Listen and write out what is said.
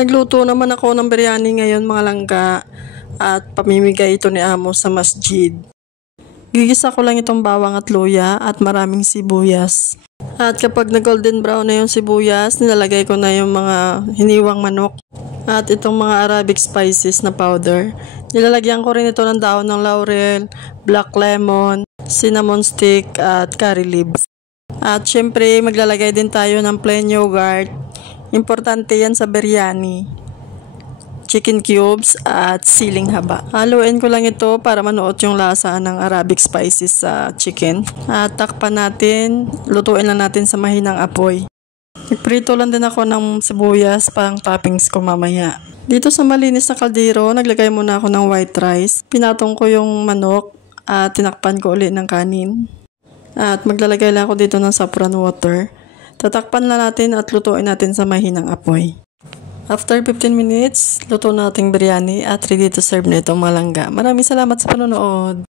Nagluto naman ako ng biryani ngayon mga langga at pamimigay ito ni Amo sa masjid. Gigisa ko lang itong bawang at luya at maraming sibuyas. At kapag na golden brown na yung sibuyas, nilalagay ko na yung mga hiniwang manok at itong mga Arabic spices na powder. Nilalagyan ko rin ito ng daon ng laurel, black lemon, cinnamon stick at curry leaves. At syempre maglalagay din tayo ng plain yogurt. Importante yan sa biryani. Chicken cubes at siling haba. Haluin ko lang ito para manuot yung lasa ng Arabic spices sa chicken. At takpan natin, lutuin lang natin sa mahinang apoy. Nagprito lang din ako ng sibuyas pang toppings ko mamaya. Dito sa malinis na kaldero, naglagay muna ako ng white rice. Pinatong ko yung manok at tinakpan ko ulit ng kanin. At maglalagay lang ako dito ng saffron water. Tatakpan lang natin at lutuin natin sa mahinang apoy. After 15 minutes, luto nating biryani at ready to serve na itong mga langga. Maraming salamat sa panonood.